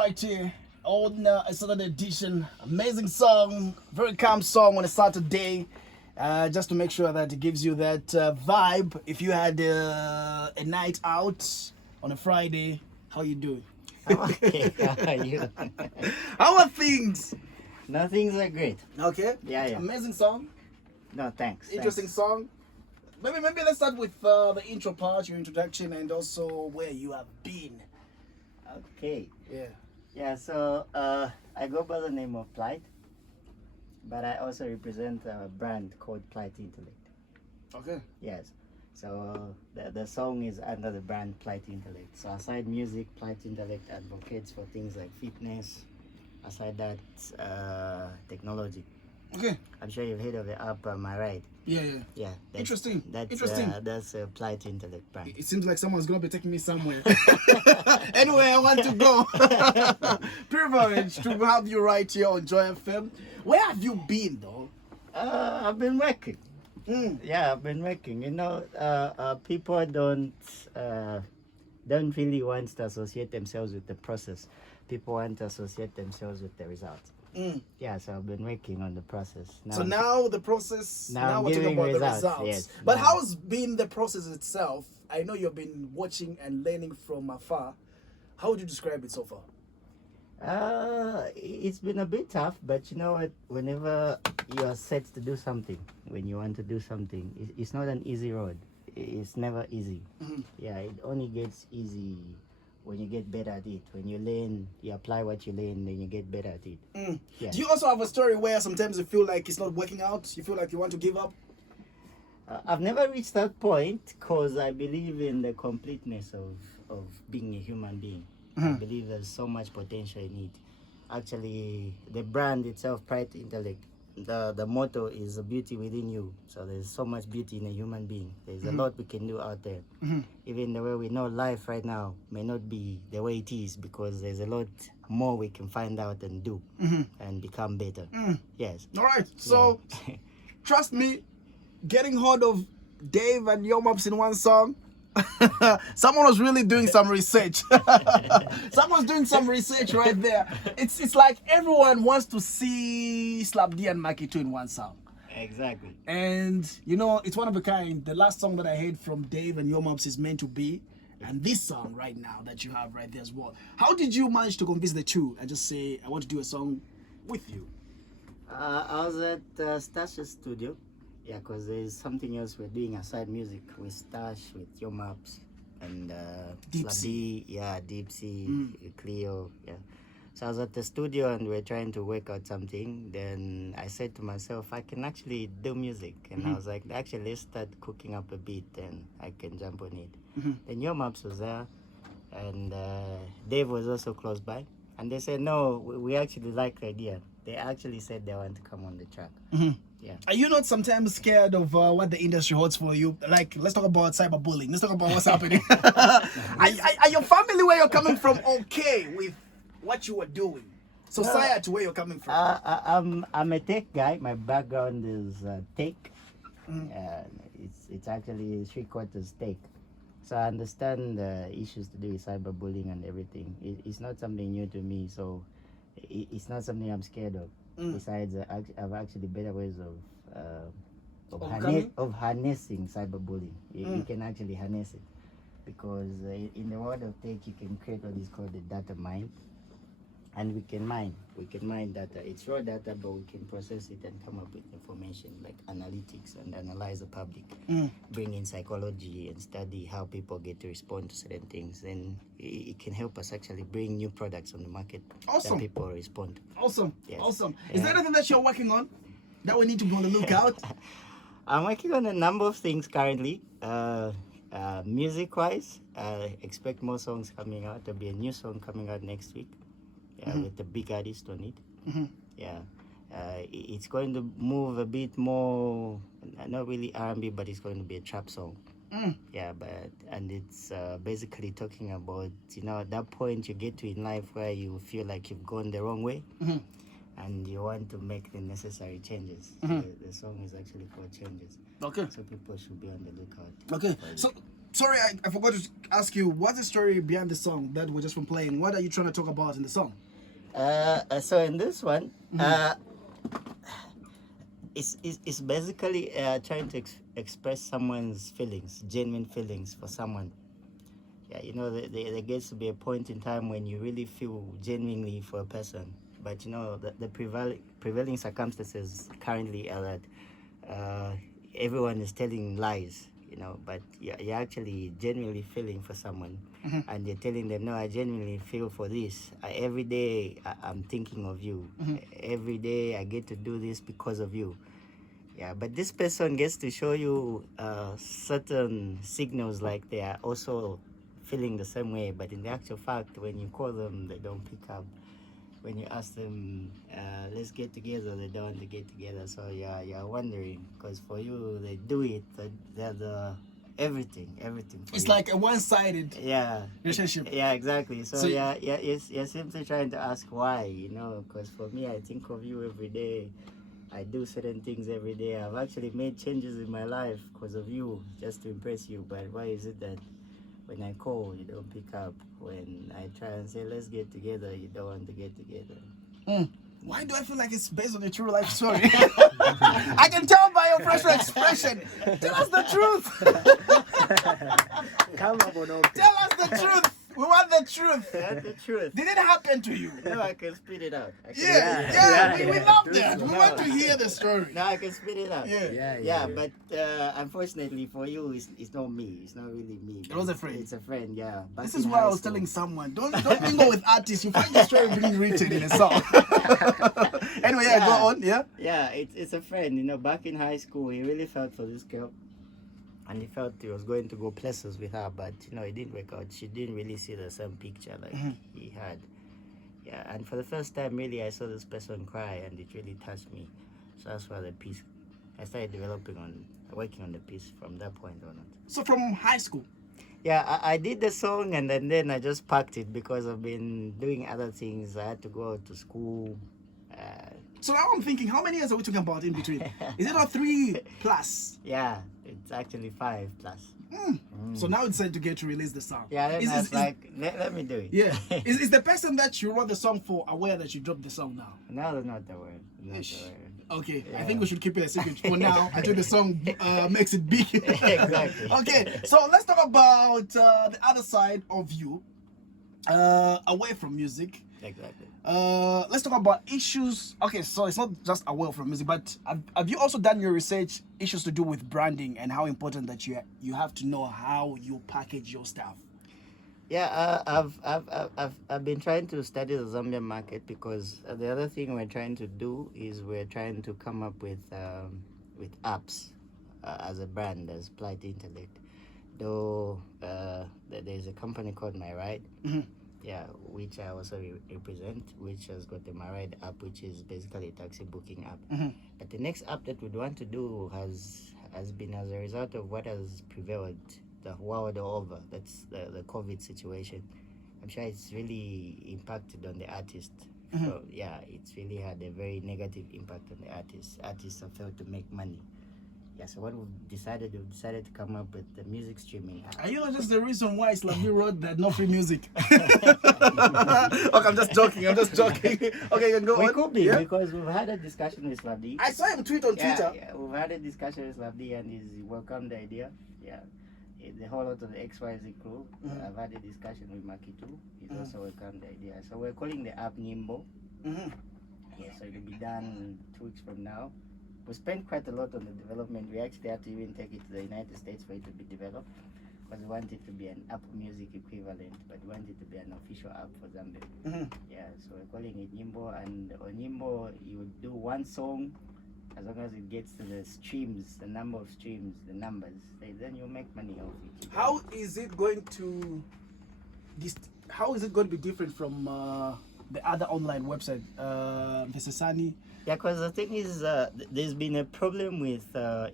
right here on a Saturday edition. Amazing song, very calm song on a Saturday. Just to make sure that it gives you that vibe. If you had a night out on a Friday, how you doing? Okay, how are you? How are things? No, things are great. Okay. Yeah. Amazing song. No, thanks. Interesting song. Maybe let's start with the intro part, your introduction, and also where you have been. Okay. Yeah. Yeah, so I go by the name of Plight, but I also represent a brand called Plight Intellect. Okay. Yes. So the song is under the brand Plight Intellect. So aside music, Plight Intellect advocates for things like fitness. Aside that, technology. Okay. I'm sure you've heard of the app, am I right? Yeah. Yeah. Interesting. That's a Plight Intellect brand. It seems like someone's gonna be taking me somewhere. Anyway, I want to go. Privileged to have you right here on Joy FM. Where have you been, though? I've been working. Mm. Yeah, I've been working. You know, people don't really want to associate themselves with the process. People want to associate themselves with the results. Mm. Yeah, so I've been working on the process. So now the process. Now We're talking about results, the results. yes. But Now. how's been the process itself? I know you've been watching and learning from afar. How would you describe it so far? It's been a bit tough, but you know what? Whenever you are set to do something, when you want to do something, it's not an easy road. It's never easy. Mhm. Yeah, it only gets easy when you get better at it. When you learn, you apply what you learn, then you get better at it. Mm. Yeah. Do you also have a story where sometimes you feel like it's not working out? You feel like you want to give up? I've never reached that point because I believe in the completeness of being a human being. I believe there's so much potential in it. Actually, the brand itself, Pride Intellect, the motto is a beauty within you. So there's so much beauty in a human being. There's a lot we can do out there. Even the way we know life right now may not be the way it is because there's a lot more we can find out and do and become better. Yes. All right. So, trust me, getting hold of Daev and Remax in one song. Someone was really doing some research. Someone's doing some research right there. It's like everyone wants to see Slap D and Maki 2 in one song. Exactly. And you know, it's one of a kind. The last song that I heard from Daev and Remax is Meant to Be. And this song right now that you have right there as well. How did you manage to convince the two and just say, I want to do a song with you? I was at Stash's studio. Yeah, because there's something else we're doing aside music with Stash, with Your Maps, and Deep Sea. Deep Sea, Cleo, yeah. So I was at the studio and we're trying to work out something. Then I said to myself, I can actually do music. And I was like, actually, let's start cooking up a beat and I can jump on it. Then Your Maps was there and Daev was also close by. And they said, no, we actually like the idea. They actually said they want to come on the track. Yeah. Are you not sometimes scared of what the industry holds for you? Like, let's talk about cyberbullying. Let's talk about what's happening. Are your family where you're coming from okay with what you were doing? Society where you're coming from? I'm a tech guy. My background is tech. It's actually 3/4 tech. So I understand the issues to do with cyberbullying and everything. It's not something new to me. So it's not something I'm scared of. Besides, I've actually better ways of harnessing cyberbullying. You can actually harness it because in the world of tech, you can create what is called the data mine, and we can mine data. It's raw data, but we can process it and come up with information like analytics and analyze the public, bring in psychology and study how people get to respond to certain things. And it can help us actually bring new products on the market that people respond to. Awesome. Yes. Awesome. Is there anything that you're working on that we need to be on the lookout? I'm working on a number of things currently. Music-wise, expect more songs coming out. There'll be a new song coming out next week. With the big artist on it. It's going to move a bit more, not really R&B, but it's going to be a trap song. And it's basically talking about, you know, at that point you get to in life where you feel like you've gone the wrong way and you want to make the necessary changes. So the song is actually for changes. Okay. So people should be on the lookout. Okay. So Sorry, I forgot to ask you, what's the story behind the song that we're just from playing? What are you trying to talk about in the song? So in this one, it's basically trying to express someone's feelings, genuine feelings for someone. Yeah, you know, there gets to be a point in time when you really feel genuinely for a person. But you know, the prevailing circumstances currently are that everyone is telling lies, you know, but you're actually genuinely feeling for someone. And you're telling them, no, I genuinely feel for this. Every day I'm thinking of you. Every day I get to do this because of you. Yeah, but this person gets to show you certain signals like they are also feeling the same way, but in the actual fact, when you call them, they don't pick up. When you ask them, let's get together, they don't want to get together. So you're wondering, because for you, they do it. They're the everything for It's you. like a one-sided relationship. Yeah, exactly. So, So- you're simply trying to ask why, you know, because for me, I think of you every day. I do certain things every day. I've actually made changes in my life because of you, just to impress you. But why is it that when I call, you don't pick up? When I try and say, let's get together, you don't want to get together? Why do I feel like it's based on a true life story? I can tell by your facial expression. Tell us the truth. Come on, Bono. Tell us the truth. We want the truth. That's the truth. Did it happen to you? No, I can spit it out. We love that. We want to hear the story. No, I can spit it out. Yeah. But unfortunately for you, it's not me. It's not really me. It was a friend. It's a friend, yeah. Back This in is why high I was school. telling someone, don't mingle with artists. You find the story being written in a song. Anyway, go on. Yeah, it's a friend. You know, back in high school, he really felt for this girl. And he felt he was going to go places with her, but you know, it didn't work out. She didn't really see the same picture like he had. Yeah, and for the first time, really, I saw this person cry, and it really touched me. So that's why the piece, I started working on the piece from that point on. So from high school. Yeah, I did the song, and then I just packed it because I've been doing other things. I had to go to school. So now I'm thinking, how many years are we talking about in between? Is it not 3+? Yeah, it's actually 5+. So now it's time to get to release the song. Yeah, then I was like, let me do it. Yeah. Is the person that you wrote the song for aware that you dropped the song now? No, they're not aware. Okay, I think we should keep it a secret for now until the song makes it big. Exactly. Okay, so let's talk about the other side of you, away from music. Exactly. Let's talk about issues. Okay, so it's not just away from music, but have you also done your research, issues to do with branding and how important that you have to know how you package your stuff? Yeah, I've been trying to study the Zambian market because the other thing we're trying to do is we're trying to come up with apps as a brand, as Plight Intellect. Though there's a company called My Ride, yeah, which I also represent, which has got the My Ride app, which is basically a taxi booking app. But the next app that we'd want to do has been as a result of what has prevailed the world over. That's the COVID situation. I'm sure it's really impacted on the artist. So yeah, it's really had a very negative impact on the artists. Artists have failed to make money. Yeah, so what we've decided to come up with the music streaming app. Are you not just the reason why Slavy wrote that no free music? Okay, I'm just joking. Okay, you can go on. We could be, Yeah? because we've had a discussion with Slavdi. I saw him tweet on Twitter. Yeah, we've had a discussion with Slavdi and he's welcomed the idea. Yeah. The whole lot of the XYZ crew. I've had a discussion with Maki too. He's also welcomed the idea. So we're calling the app Nimbo. Yeah, so it'll be done 2 weeks from now. We spent quite a lot on the development. We actually had to even take it to the United States for it to be developed, because we want it to be an Apple Music equivalent, but we want it to be an official app for Zambia. Yeah, so we're calling it Nimbo, and on Nimbo you would do one song. As long as it gets to the streams, the number of streams, the numbers, then you make money off it. How is it going to be different from the other online website, Vesesani? Yeah, because the thing is, there's been a problem with,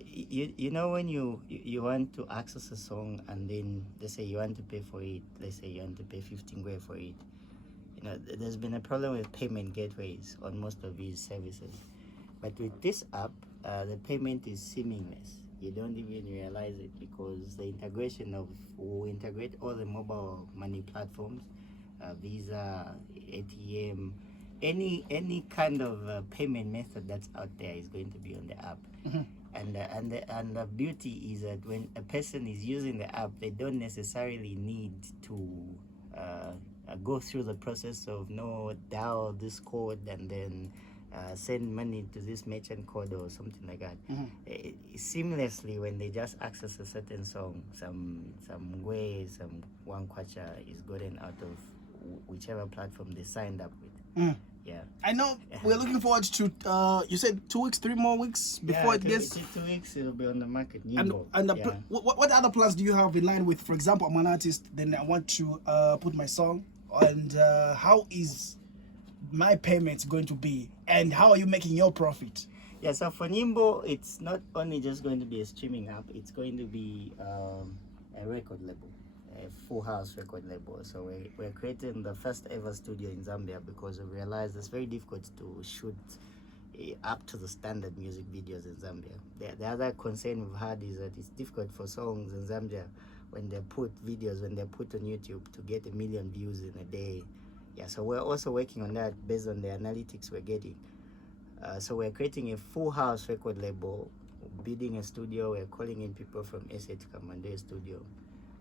you know, when you want to access a song and then they say you want to pay for it, let's say you want to pay 15 grand for it. You know, there's been a problem with payment gateways on most of these services. But with this app, the payment is seamless. You don't even realize it because the integration of we integrate all the mobile money platforms, Visa, ATM, any kind of payment method that's out there is going to be on the app. And the beauty is that when a person is using the app, they don't necessarily need to go through the process of dial this code and then send money to this merchant code or something like that. Seamlessly, when they just access a certain song, some way, some one kwacha is gotten out of whichever platform they signed up with. Yeah, I know. We're looking forward to. You said 2 weeks, 3 more weeks before it gets. 2 weeks, it'll be on the market. What other plans do you have in line with? For example, I'm an artist. Then I want to put my song. And how is my payments going to be? And how are you making your profit? Yeah. So for Nimbo, it's not only just going to be a streaming app. It's going to be a record label. A full house record label. So we're creating the first ever studio in Zambia because we realized it's very difficult to shoot up to the standard music videos in Zambia. The other concern we've had is that it's difficult for songs in Zambia when they put on YouTube to get 1 million views in a day. Yeah, so we're also working on that based on the analytics we're getting. So we're creating a full house record label, building a studio. We're calling in people from SA to come and do a studio.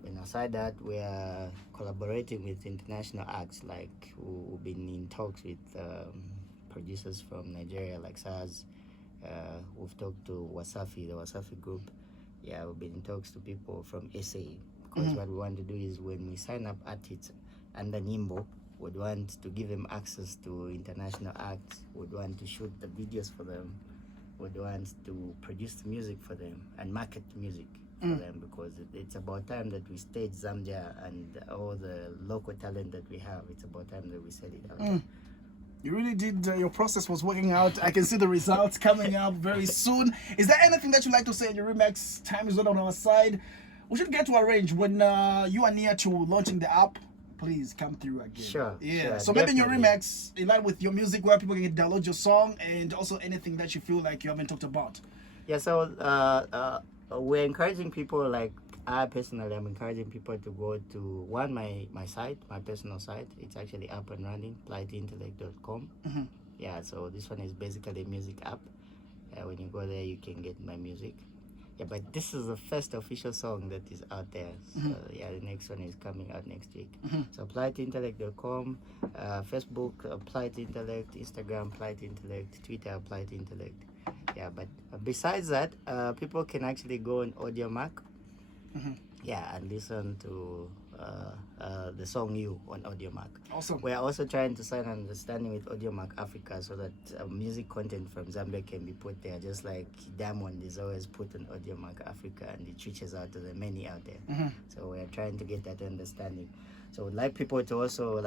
And aside that, we are collaborating with international acts, like we've been in talks with producers from Nigeria, like SARS. We've talked to Wasafi, the Wasafi group. Yeah, we've been in talks to people from SA. Because what we want to do is when we sign up artists under Nimbo, we'd want to give them access to international acts. We'd want to shoot the videos for them. We'd want to produce the music for them and market the music for them, because it's about time that we stage Zambia and all the local talent that we have. It's about time that we sell it out. You really did. Your process was working out. I can see the results coming up very soon. Is there anything that you'd like to say in your Remax? Time is not on our side. We should get to arrange when you are near to launching the app. Please come through again. Sure. Yeah. Sure, So maybe in your definitely. Remax, in line with your music, where people can download your song, and also anything that you feel like you haven't talked about. Yeah, so we're encouraging people, like I personally am encouraging people to go to my site, my personal site. It's actually up and running, plightintellect.com. Yeah, so this one is basically a music app. When you go there, you can get my music. Yeah, but this is the first official song that is out there. So yeah, the next one is coming out next week. So plightintellect.com, Facebook, Plight Intellect, Instagram, Plight Intellect, Twitter, Plight Intellect. Yeah, but besides that, people can actually go on Audiomark. Yeah, and listen to the song You on Audiomark. Awesome. We're also trying to sign an understanding with Audiomark Africa so that music content from Zambia can be put there, just like Diamond is always put on Audiomark Africa and it reaches out to the many out there. So we're trying to get that understanding. So we'd like people to also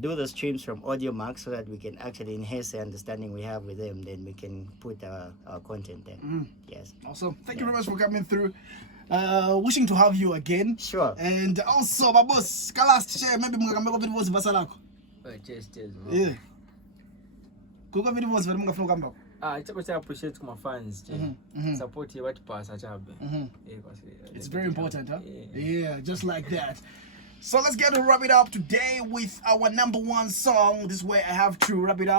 do the streams from Audiomark so that we can actually enhance the understanding we have with them. Then we can put our content there. Yes. Awesome. Thank you very much for coming through. Wishing to have you again. Sure. And also, my boss, last share, maybe mukambeko vitu vosi vasalako. Cheers, Yeah. Kuko vitu vosi vali mungafuna kambako. Chapa cha appreciate kuma fans support ye watu pasa chabe. It's very important, huh? Yeah, just like that. So let's get to wrap it up today with our #1 song. This way I have to wrap it up.